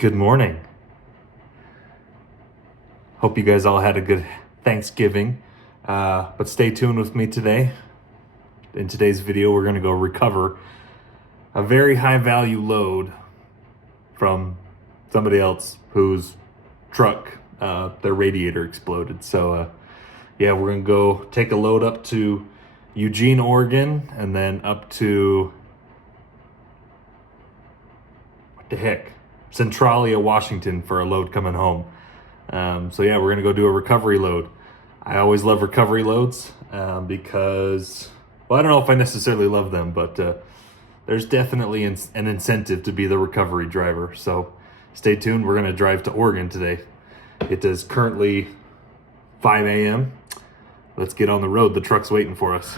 Good morning. Hope you guys all had a good Thanksgiving. But stay tuned with me today. In today's video, we're going to go recover a very high value load from somebody else whose truck, their radiator exploded. So yeah, we're going to go take a load up to Eugene, Oregon, and then up to, what the heck? Centralia, Washington for a load coming home. So yeah, we're gonna go do a recovery load. I always love recovery loads because, well, I don't know if I necessarily love them, but there's definitely an incentive to be the recovery driver. So stay tuned. We're gonna drive to Oregon today. It is currently 5 a.m. Let's get on the road. The truck's waiting for us.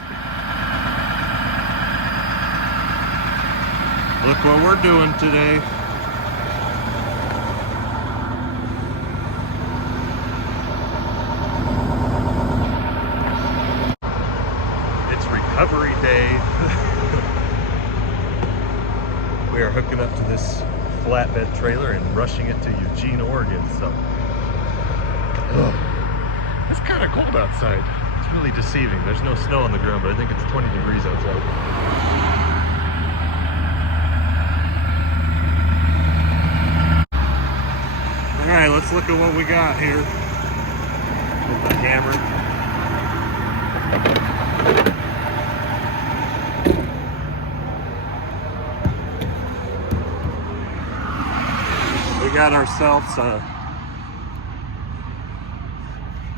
Look what we're doing today. Recovery day. We are hooking up to this flatbed trailer and rushing it to Eugene, Oregon. So it's kind of cold outside. It's really deceiving. There's no snow on the ground, but I think it's 20 degrees outside. All right, let's look at what we got here with the hammer. We got ourselves a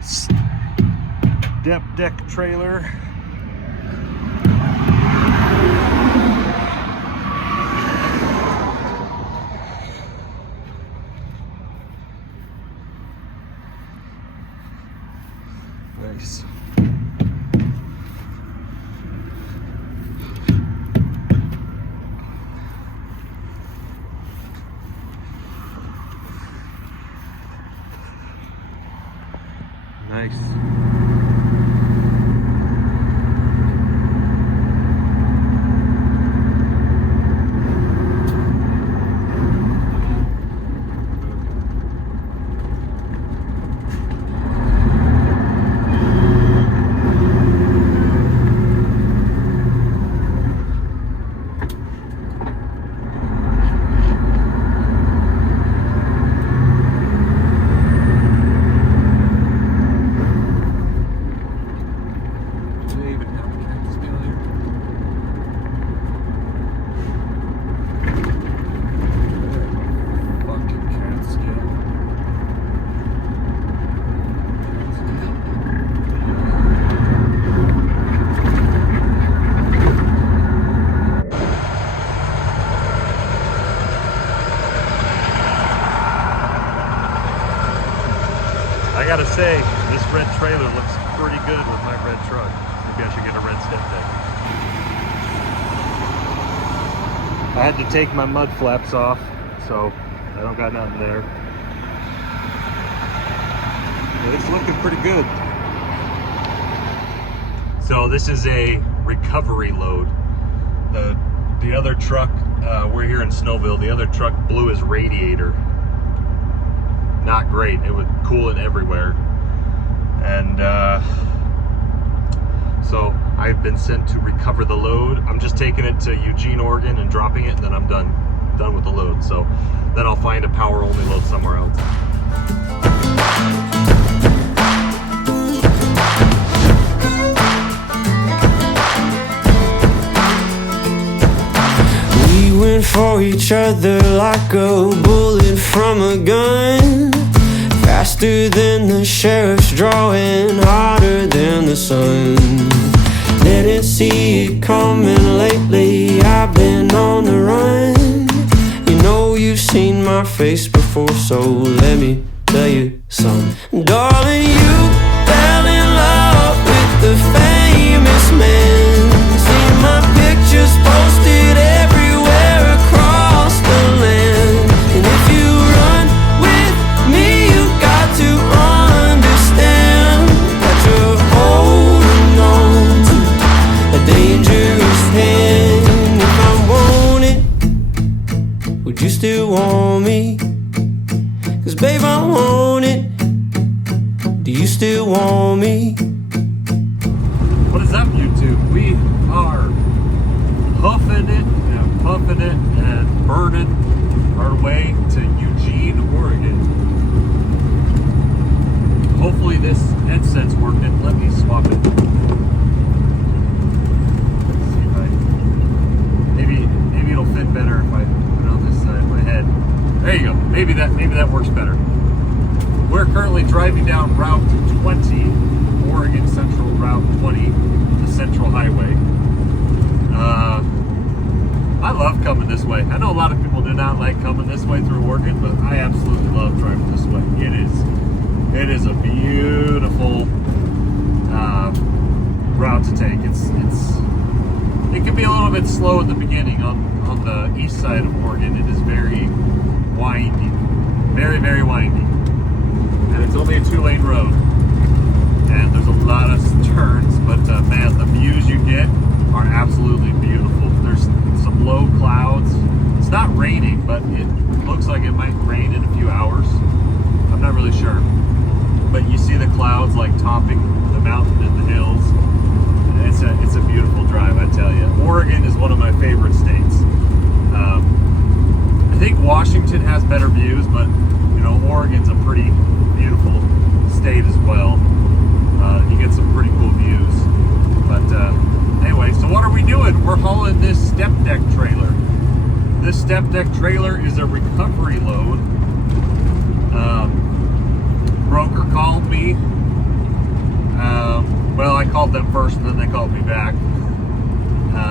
step deck trailer. Nice. Nice. I gotta say, this red trailer looks pretty good with my red truck. Maybe I should get a red step deck. I had to take my mud flaps off, so I don't got nothing there. But it's looking pretty good. So this is a recovery load. The other truck, we're here in Snowville, the other truck blew his radiator. Not great. It would cool it everywhere. And so I've been sent to recover the load. I'm just taking it to Eugene, Oregon and dropping it, and then I'm done with the load. So then I'll find a power only load somewhere else. We went for each other like a bullet from a gun. Faster than the sheriff's drawing, hotter than the sun. Didn't see it coming lately, I've been on the run. You know you've seen my face before, so let me tell you something. Darling, you fell in love with the famous man. See my pictures posted everywhere across the land. And if you run with me, you got to understand that you're holding on to a dangerous hand. If I want it, would you still want me? 'Cause babe, I want it. Do you still want me? What is up, YouTube? We are huffing it and puffing it and burning our way to Eugene, Oregon. Hopefully this headset's working. Let me swap it. Let's see if maybe it'll fit better if I put it on this side of my head. There you go. Maybe that works better. We're currently driving down Route 20, Oregon Central Route 20, the Central Highway. I love coming this way. I know a lot of people do not like coming this way through Oregon, but I absolutely love driving this way. It is a beautiful route to take. It can be a little bit slow at the beginning on the east side of Oregon. It is very windy, very, very windy. And it's only a 2-lane road. And there's a lot of turns, but man, the views you get are absolutely beautiful. There's some low clouds. It's not raining, but it looks like it might rain in a few hours. I'm not really sure. But you see the clouds like topping the mountain and the hills. It's a beautiful drive, I tell you. Oregon is one of my favorite states. I think Washington has better views, but you know, Oregon's a pretty beautiful state as well. You get some pretty cool views. But anyway, so what are we doing? We're hauling this step deck trailer. This step deck trailer is a recovery load. Broker called me. Well, I called them first and then they called me back.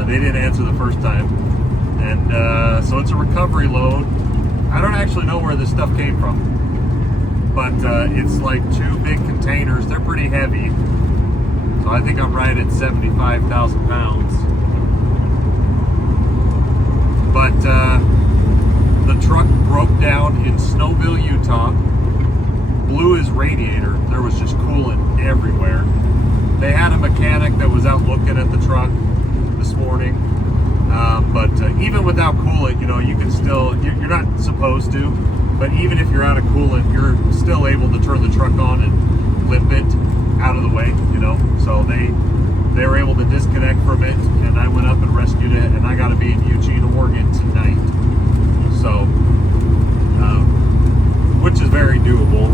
They didn't answer the first time. And so it's a recovery load. I don't actually know where this stuff came from. But it's like 2 big containers. They're pretty heavy. So I think I'm right at 75,000 pounds. But the truck broke down in Snowville, Utah. Blew his radiator. There was just coolant everywhere. They had a mechanic that was out looking at the truck this morning. But even without coolant, you know, you can still, you're not supposed to, but even if you're out of coolant, you're still able to turn the truck on and limp it out of the way, you know. So they were able to disconnect from it, and I went up and rescued it, and I got to be in Eugene, Oregon tonight. So, which is very doable.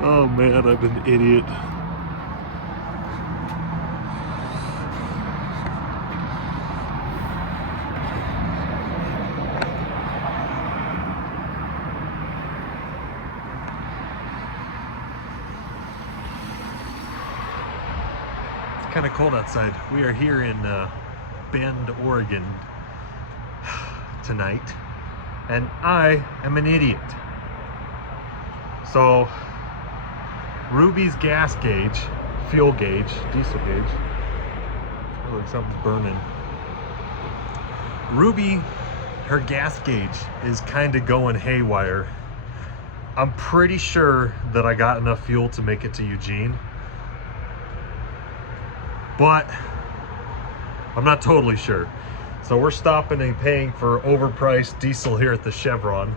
Oh man, I'm an idiot. It's kind of cold outside. We are here in Bend, Oregon tonight, and I am an idiot. So Ruby's gas gauge, fuel gauge, diesel gauge, Looks like something's burning. Ruby, her gas gauge is kind of going haywire. I'm pretty sure that I got enough fuel to make it to Eugene, but I'm not totally sure. So we're stopping and paying for overpriced diesel here at the Chevron.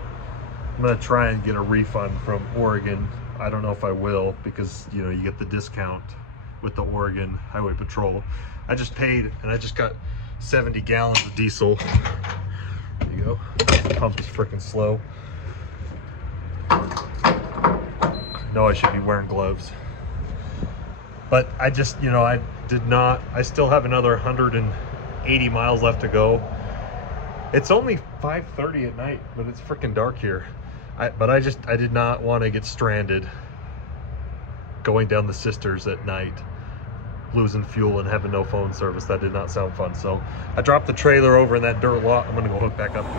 I'm gonna try and get a refund from Oregon. I don't know if I will, because you know, you get the discount with the Oregon Highway Patrol. I just paid and I just got 70 gallons of diesel. There you go. The pump is freaking slow. I know I should be wearing gloves, but I just, you know, I still have another 180 miles left to go. It's only 5:30 at night, but it's freaking dark here. I did not want to get stranded going down the Sisters at night, losing fuel and having no phone service. That did not sound fun. So I dropped the trailer over in that dirt lot. I'm gonna go hook back up to it.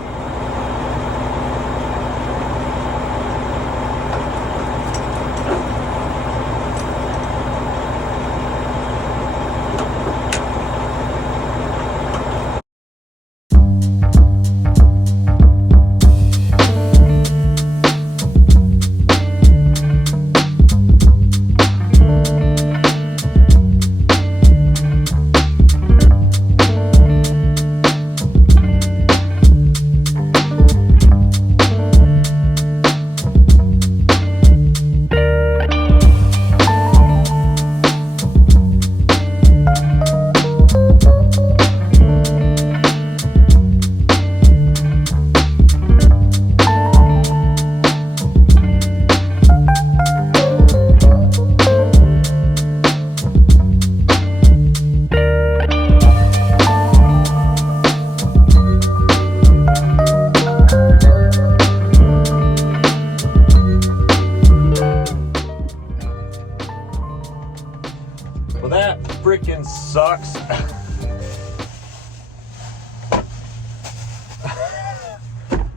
Well, that freaking sucks.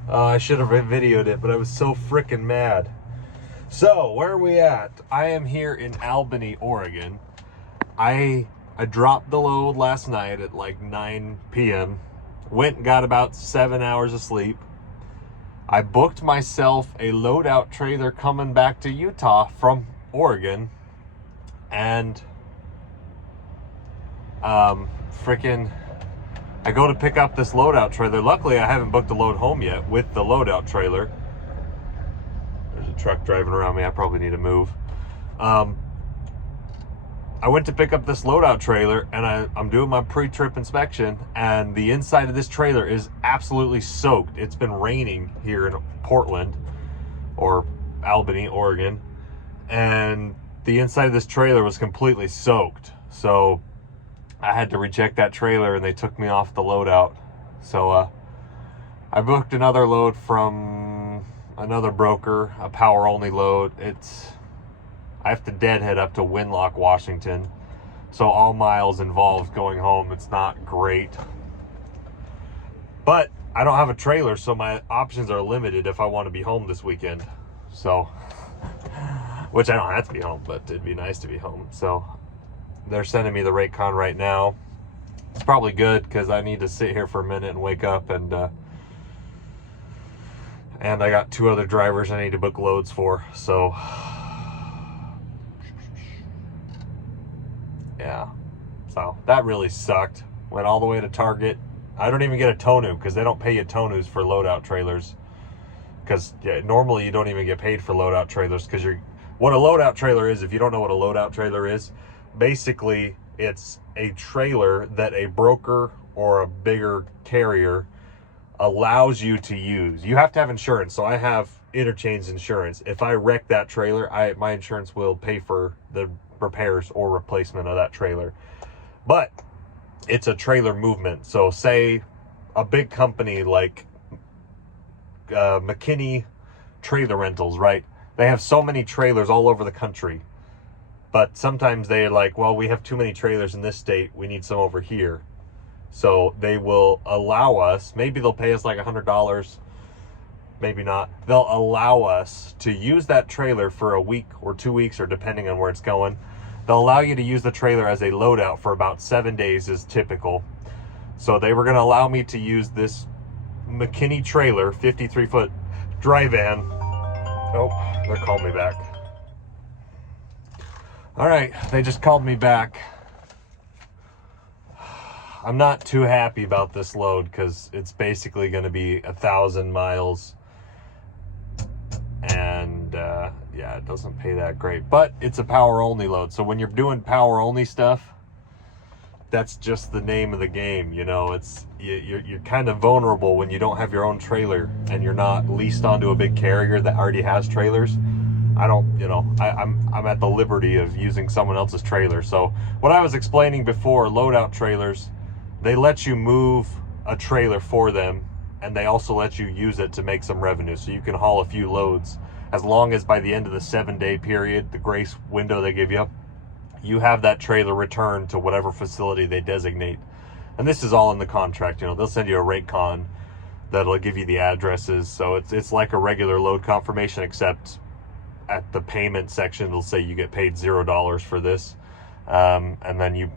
I should have videoed it, but I was so freaking mad. So, where are we at? I am here in Albany, Oregon. I dropped the load last night at like 9 p.m. Went and got about 7 hours of sleep. I booked myself a Loadout trailer coming back to Utah from Oregon. And I go to pick up this Loadout trailer. Luckily, I haven't booked a load home yet with the Loadout trailer. There's a truck driving around me. I probably need to move. I went to pick up this Loadout trailer, and I'm doing my pre-trip inspection, and the inside of this trailer is absolutely soaked. It's been raining here in Portland, or Albany, Oregon, and the inside of this trailer was completely soaked. So I had to reject that trailer, and they took me off the Loadout. So I booked another load from another broker, a power only load. I have to deadhead up to Winlock, Washington. So all miles involved going home. It's not great. But I don't have a trailer, so my options are limited if I want to be home this weekend. So, which I don't have to be home, but it'd be nice to be home. So they're sending me the Raycon right now. It's probably good because I need to sit here for a minute and wake up, and I got 2 other drivers I need to book loads for. So yeah, so that really sucked. Went all the way to Target. I don't even get a tonu because they don't pay you tonus for Loadout trailers. Because normally you don't even get paid for Loadout trailers, because what a Loadout trailer is, if you don't know what a Loadout trailer is, basically it's a trailer that a broker or a bigger carrier allows you to use. You have to have insurance. So I have interchange insurance. If I wreck that trailer, my insurance will pay for the repairs or replacement of that trailer. But it's a trailer movement. So say a big company like McKinney Trailer Rentals, right? They have so many trailers all over the country. But sometimes they're like, well, we have too many trailers in this state. We need some over here. So they will allow us, maybe they'll pay us like $100, maybe not. They'll allow us to use that trailer for a week or 2 weeks, or depending on where it's going. they'll allow you to use the trailer as a loadout for about 7 days is typical. So they were going to allow me to use this McKinney trailer, 53-foot dry van. Oh, they're calling me back. All right, they just called me back. I'm not too happy about this load because it's basically going to be 1,000 miles. And yeah, it doesn't pay that great. But it's a power-only load. So when you're doing power-only stuff, that's just the name of the game. You know, you're kind of vulnerable when you don't have your own trailer and you're not leased onto a big carrier that already has trailers. I'm at the liberty of using someone else's trailer. So what I was explaining before, loadout trailers, they let you move a trailer for them, and they also let you use it to make some revenue. So you can haul a few loads as long as by the end of the 7-day period, the grace window they give you, you have that trailer returned to whatever facility they designate. And this is all in the contract. You know, they'll send you a rate con that'll give you the addresses. So it's like a regular load confirmation, except at the payment section, it'll say you get paid $0 for this. And then you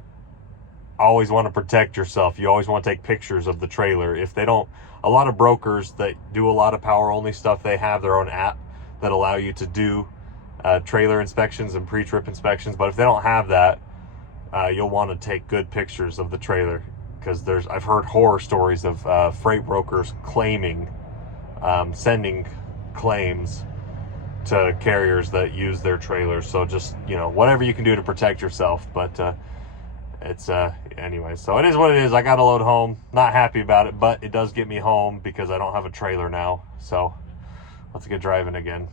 always want to protect yourself. You always want to take pictures of the trailer. If they don't, a lot of brokers that do a lot of power only stuff, they have their own app that allow you to do trailer inspections and pre-trip inspections. But if they don't have that, you'll want to take good pictures of the trailer, because I've heard horror stories of freight brokers claiming, sending claims to carriers that use their trailers. So just, you know, whatever you can do to protect yourself. But it's anyway, so it is what it is. I got a load home, not happy about it, but it does get me home because I don't have a trailer now. So let's get driving again.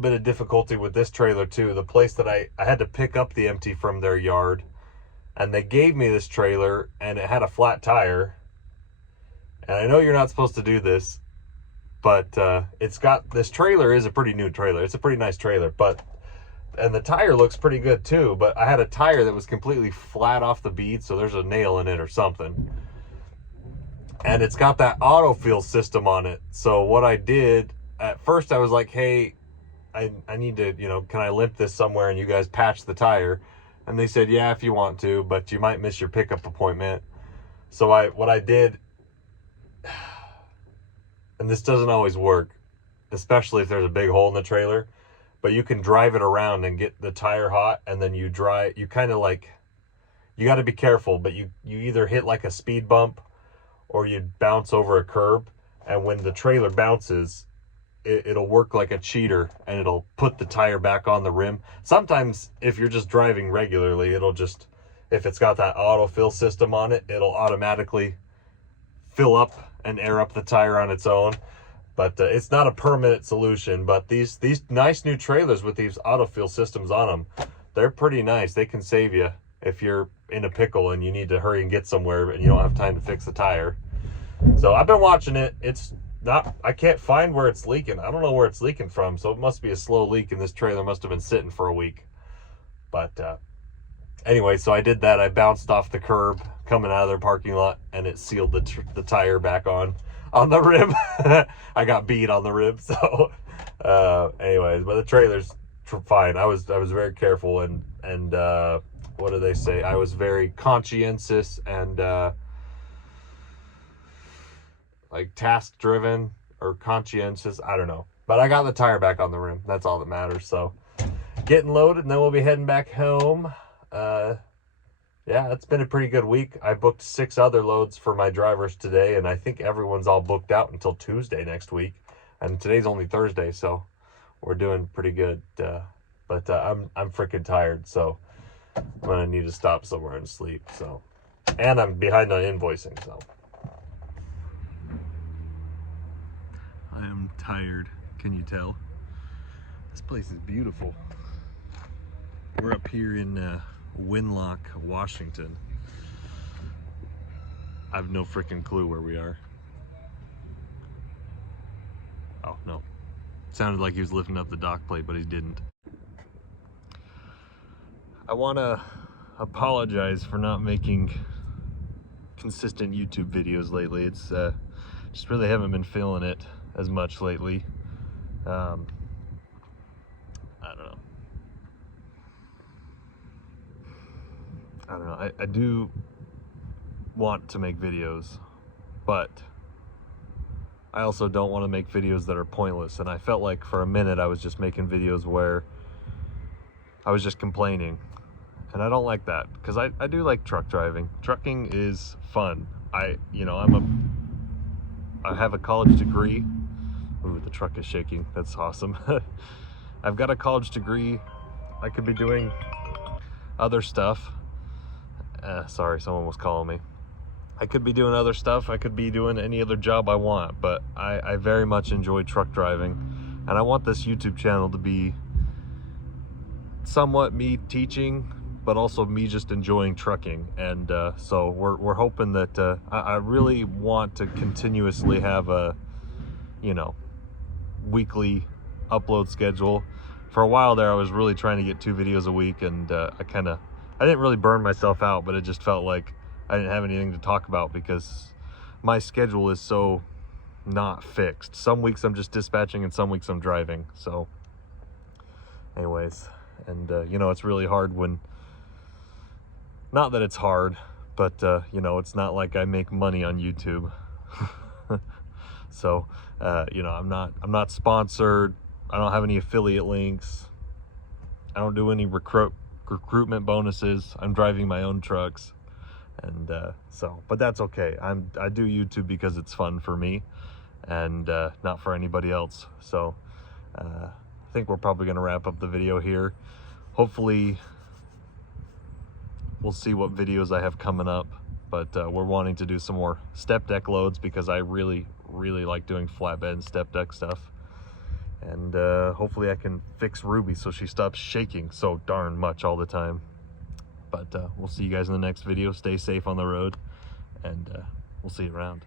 Bit of difficulty with this trailer too. The place that I had to pick up the empty from their yard, and they gave me this trailer and it had a flat tire. And I know you're not supposed to do this, but this trailer is a pretty new trailer. It's a pretty nice trailer, and the tire looks pretty good too, but I had a tire that was completely flat off the bead, so there's a nail in it or something. And it's got that autofill system on it. So what I did, at first I was like, hey, I need to, you know, can I limp this somewhere and you guys patch the tire? And they said, yeah, if you want to, but you might miss your pickup appointment. So what I did, and this doesn't always work, especially if there's a big hole in the trailer, but you can drive it around and get the tire hot, and then you kind of like, you got to be careful, but you either hit like a speed bump or you bounce over a curb, and when the trailer bounces, it'll work like a cheater and it'll put the tire back on the rim. Sometimes if you're just driving regularly, if it's got that autofill system on it, it'll automatically fill up and air up the tire on its own. But it's not a permanent solution. But these nice new trailers with these autofill systems on them, they're pretty nice. They can save you if you're in a pickle and you need to hurry and get somewhere and you don't have time to fix the tire. So I've been watching it. I can't find where it's leaking. I don't know where it's leaking from, so it must be a slow leak, and this trailer must have been sitting for a week. But anyway, so I did that. I bounced off the curb coming out of their parking lot, and it sealed the tire back on the rim. I got beat on the rim, so anyways, but the trailer's fine. I was very careful, and what do they say? I was very conscientious and like task driven or conscientious, I don't know, but I got the tire back on the rim. That's all that matters. So getting loaded, and then we'll be heading back home. Yeah, it's been a pretty good week. I booked 6 other loads for my drivers today, and I think everyone's all booked out until Tuesday next week. And today's only Thursday, so we're doing pretty good. But I'm freaking tired, so I'm gonna need to stop somewhere and sleep. So, and I'm behind on invoicing, so I am tired. Can you tell? This place is beautiful. We're up here in Winlock, Washington. I have no freaking clue where we are. Oh no, sounded like he was lifting up the dock plate, but he didn't. I want to apologize for not making consistent YouTube videos lately. It's just really haven't been feeling it as much lately. I don't know. I do want to make videos, but I also don't want to make videos that are pointless. And I felt like for a minute I was just making videos where I was just complaining. And I don't like that, because I do like truck driving. Trucking is fun. I have a college degree. Ooh, the truck is shaking. That's awesome. I've got a college degree. I could be doing other stuff. Sorry, someone was calling me. I could be doing other stuff. I could be doing any other job I want, but I very much enjoy truck driving. And I want this YouTube channel to be somewhat me teaching, but also me just enjoying trucking. And so we're hoping that I really want to continuously have a, weekly upload schedule. For a while there, I was really trying to get 2 videos a week, and I didn't really burn myself out, but it just felt like I didn't have anything to talk about because my schedule is so not fixed. Some weeks I'm just dispatching and some weeks I'm driving. So anyways, and it's really hard when, not that it's hard, but it's not like I make money on YouTube. So I'm not sponsored. I don't have any affiliate links. I don't do any recruitment bonuses. I'm driving my own trucks, and but that's okay. I do YouTube because it's fun for me, and not for anybody else. So I think we're probably going to wrap up the video here. Hopefully we'll see what videos I have coming up, but we're wanting to do some more step deck loads because I really like doing flatbed and step deck stuff. And hopefully I can fix Ruby so she stops shaking so darn much all the time. But we'll see you guys in the next video. Stay safe on the road, and we'll see you around.